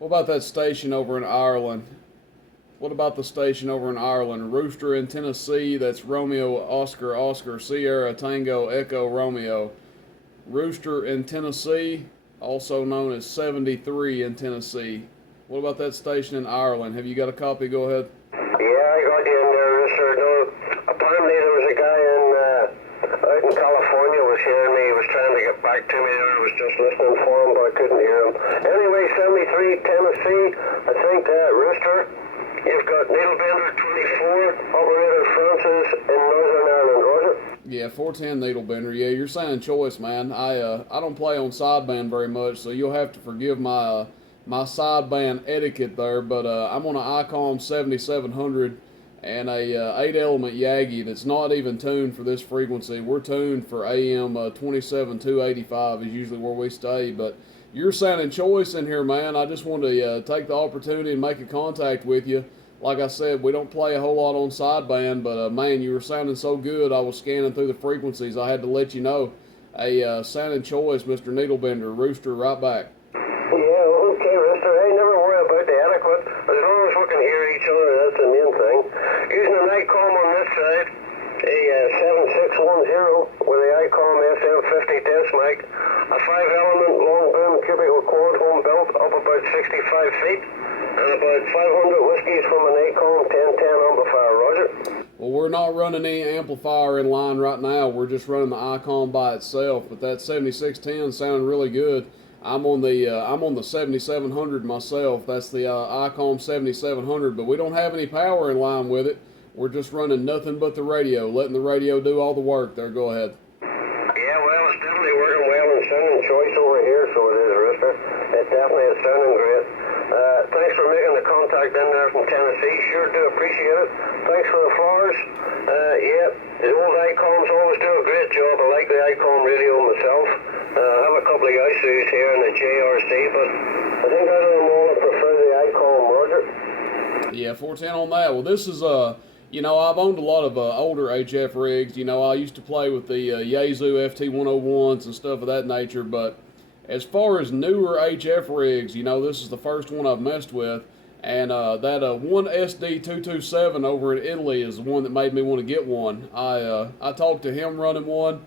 What about that station over in Ireland? What about the station over in Ireland? Rooster in Tennessee, that's Romeo Oscar Oscar Sierra Tango Echo Romeo. Rooster in Tennessee, also known as 73 in Tennessee. What about that station in Ireland? Have you got a copy? Go ahead. Yeah, I got you in there, Rooster. No, apparently there was a guy out in California was hearing me. He was trying to get back to me there. I was just listening for him, but I couldn't hear him. Anyway, 73 Tennessee, I think Rooster. You've got Needlebender 24, Operator Francis in Northern Ireland, Roger. Yeah, 410 Needlebender. Yeah, you're saying choice, man. I don't play on sideband very much, so you'll have to forgive my my sideband etiquette there. But I'm on an Icom 7700 and a 8-element Yagi that's not even tuned for this frequency. We're tuned for AM 27285 is usually where we stay, but you're sounding choice in here, man. I just wanted to take the opportunity and make a contact with you. Like I said, we don't play a whole lot on sideband, but man, you were sounding so good. I was scanning through the frequencies. I had to let you know. Sounding choice, Mr. Needlebender. Rooster, right back. Yeah, okay, Rooster. Hey, never worry about the adequate. As long as we can hear each other, that's the main thing. Using an Icom on this side, a 7610 with the Icom SM50 test mic, a 5-element long boom cubicle cord home built up about 65 feet, and about 500 whiskies from an Icom 1010 amplifier, Roger. Well, we're not running any amplifier in line right now. We're just running the Icom by itself, but that 7610 sounded really good. I'm on the 7700 myself. That's the Icom 7700, but we don't have any power in line with it. We're just running nothing but the radio, letting the radio do all the work there. Go ahead. Yeah, well, it's definitely working well and sounding choice over here, so it is, Rooster. It definitely is sounding great. Thanks for making the contact in there from Tennessee. Sure do appreciate it. Thanks for the flowers. Yeah, the old Icoms always do a great job. I like the Icom radio myself. I have a couple of ISUs here in the JRC, but I think out of them all, I prefer the Icom, Roger. Yeah, 410 on that. Well, this is you know, I've owned a lot of older HF rigs. You know, I used to play with the Yaesu FT101s and stuff of that nature, but as far as newer HF rigs, you know, this is the first one I've messed with, and that one SD227 over in Italy is the one that made me want to get one. I talked to him running one,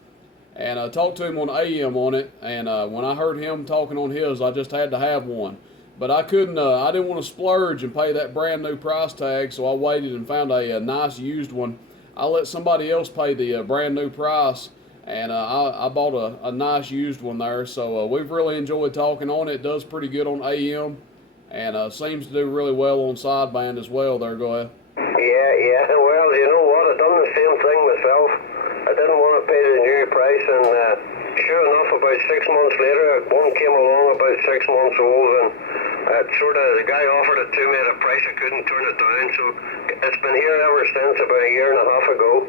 and I talked to him on AM on it, and when I heard him talking on his, I just had to have one. But I couldn't, I didn't want to splurge and pay that brand new price tag, so I waited and found a nice used one. I let somebody else pay the brand new price, and I bought a nice used one there. So we've really enjoyed talking on it. It does pretty good on AM, and seems to do really well on sideband as well there. Go ahead. Yeah, well, you know what, I've done the same thing myself. I didn't want to pay the new price, and sure enough, about 6 months later, one came along about 6 months old, and the guy offered it to me at a price I couldn't turn it down, so it's been here ever since, about a year and a half ago.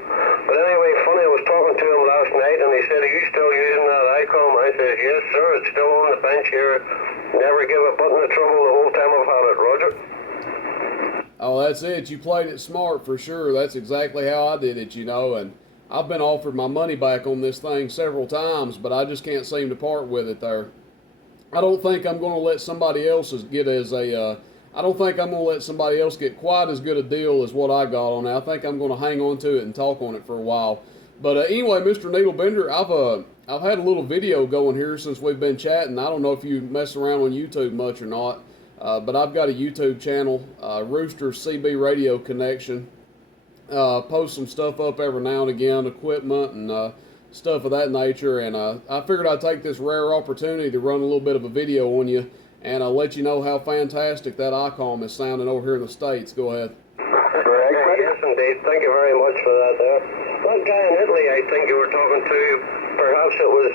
But anyway, funny, I was talking to him last night, and he said, "Are you still using that Icom?" I said, "Yes, sir, it's still on the bench here. Never give a button of trouble the whole time I've had it, Roger." Oh, that's it. You played it smart for sure. That's exactly how I did it, you know, and I've been offered my money back on this thing several times, but I just can't seem to part with it there. I don't think I'm going to let somebody else get I don't think I'm going to let somebody else get quite as good a deal as what I got on it. I think I'm going to hang on to it and talk on it for a while. But anyway, Mr. Needlebender, I've had a little video going here since we've been chatting. I don't know if you mess around on YouTube much or not, but I've got a YouTube channel, Rooster CB Radio Connection. Post some stuff up every now and again, equipment and stuff of that nature, and I figured I'd take this rare opportunity to run a little bit of a video on you and let you know how fantastic that Icom is sounding over here in the States. Go ahead. Yes, indeed. Thank you very much for that there. That guy in Italy, I think you were talking to, perhaps it was,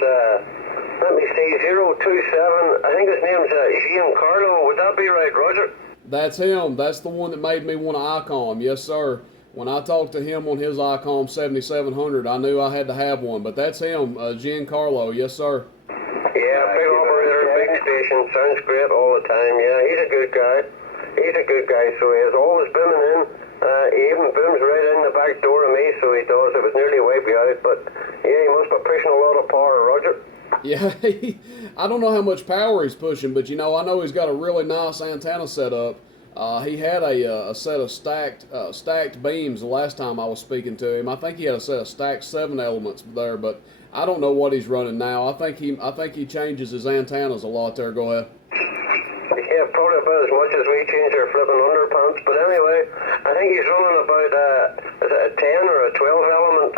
let me see, 027, I think his name's Giancarlo. Would that be right, Roger? That's him. That's the one that made me want an Icom. Yes, sir. When I talked to him on his Icom 7700, I knew I had to have one. But that's him, Giancarlo. Yes, sir. Yeah, big operator, big station. Sounds great all the time. Yeah, he's a good guy. He's a good guy, so he is always booming in. He even booms right in the back door of me, so he does. It was nearly wiped out, but yeah, he must be pushing a lot of power, Roger. Yeah, I don't know how much power he's pushing, but I know he's got a really nice antenna set up. He had a set of stacked beams the last time I was speaking to him. I think he had a set of stacked 7 elements there, but I don't know what he's running now. I think he changes his antennas a lot there. Go ahead. Yeah, probably about as much as we change our flipping underpants. But anyway, I think he's running about is it a 10 or a 12 element,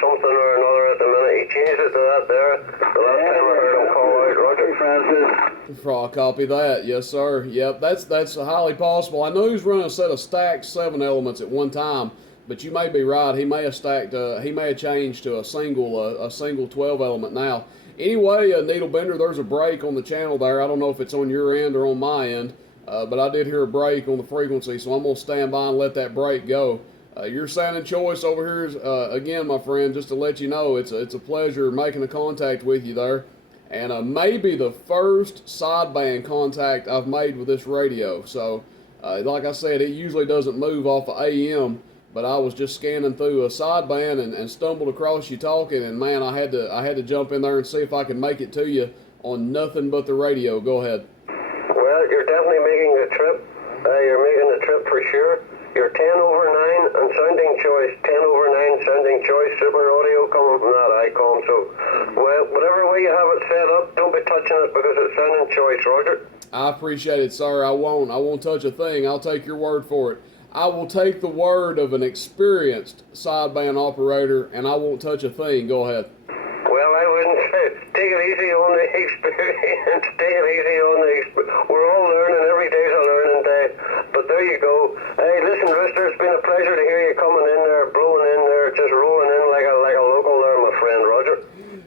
something or another at the minute. He changed it to that there the last time I heard him call out. Roger, Francis. I'll copy that. Yes, sir. Yep, that's highly possible. I know he was running a set of stacked 7 elements at one time, but you may be right. He may have changed to a single 12 element now. Anyway, Needle Bender, there's a break on the channel there. I don't know if it's on your end or on my end, but I did hear a break on the frequency, so I'm going to stand by and let that break go. Your sounding choice over here, again, my friend, just to let you know, it's a pleasure making a contact with you there. And maybe the first sideband contact I've made with this radio. So, like I said, it usually doesn't move off of AM, but I was just scanning through a sideband and stumbled across you talking, and man, I had to jump in there and see if I could make it to you on nothing but the radio. Go ahead. Well, you're definitely making the trip. You're making the trip for sure. You're 10 over 9 and sounding choice. 10 over 9 sounding choice. Super audio coming from that Icom. So, well, whatever way you have it set up, don't be touching it because it's sounding choice, Roger. I appreciate it, sir. I won't touch a thing. I'll take your word for it. I will take the word of an experienced sideband operator, and I won't touch a thing. Go ahead. Well, I wouldn't say, take it easy on the experience. Take it easy on the experience. We're all learning. Every day's a learning day. But there you go. Hey, listen, Rister, it's been a pleasure to hear you coming in there, blowing in there, just rolling in like a local there, my friend, Roger.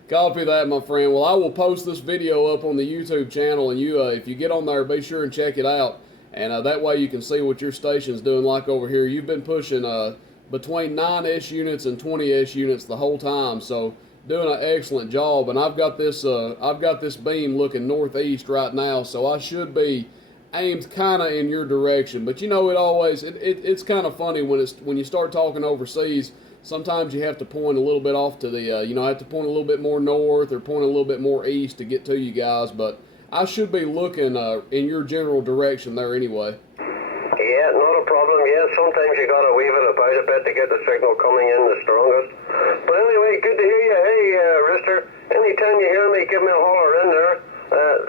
Copy that, my friend. Well, I will post this video up on the YouTube channel, and you, if you get on there, be sure and check it out. And that way you can see what your station's doing like over here. You've been pushing between 9-ish units and 20-ish units the whole time, so doing an excellent job. And I've got this beam looking northeast right now, so I should be aimed kind of in your direction. But it's kind of funny when you start talking overseas. Sometimes you have to point a little bit off to the have to point a little bit more north or point a little bit more east to get to you guys, but I should be looking in your general direction there anyway. Yeah, not a problem. Yeah, sometimes you gotta weave it about a bit to get the signal coming in the strongest. But anyway, good to hear you. Hey, Rister, anytime you hear me, give me a holler in there.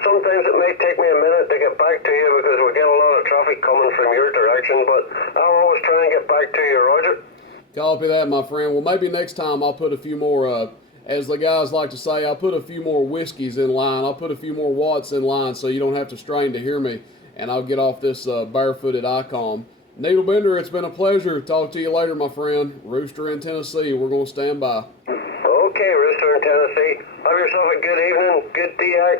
Sometimes it may take me a minute to get back to you because we get a lot of traffic coming from your direction, but I'll always try and get back to you, Roger. Copy that, my friend. Well, maybe next time I'll put a few more, as the guys like to say, I'll put a few more whiskeys in line. I'll put a few more watts in line so you don't have to strain to hear me, and I'll get off this barefooted Icom. Needle Bender, it's been a pleasure. Talk to you later, my friend. Rooster in Tennessee, we're going to stand by. Okay, Rooster in Tennessee. Have yourself a good evening. Good DX.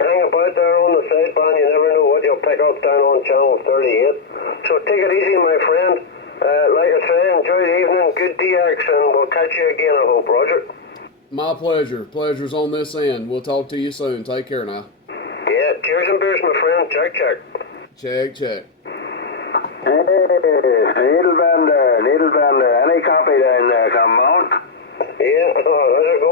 Hang about there on the sideband. You never know what you'll pick up down on channel 38. So take it easy, my friend. Like I say, enjoy the evening. Good DX, and we'll catch you again, I hope, Roger. My pleasure. Pleasure's on this end. We'll talk to you soon. Take care now. Yeah, cheers and beers, my friend. Check, check. Check, check. Hey, Needle Bender. Any copy down there? Come on. Yeah, how's it going?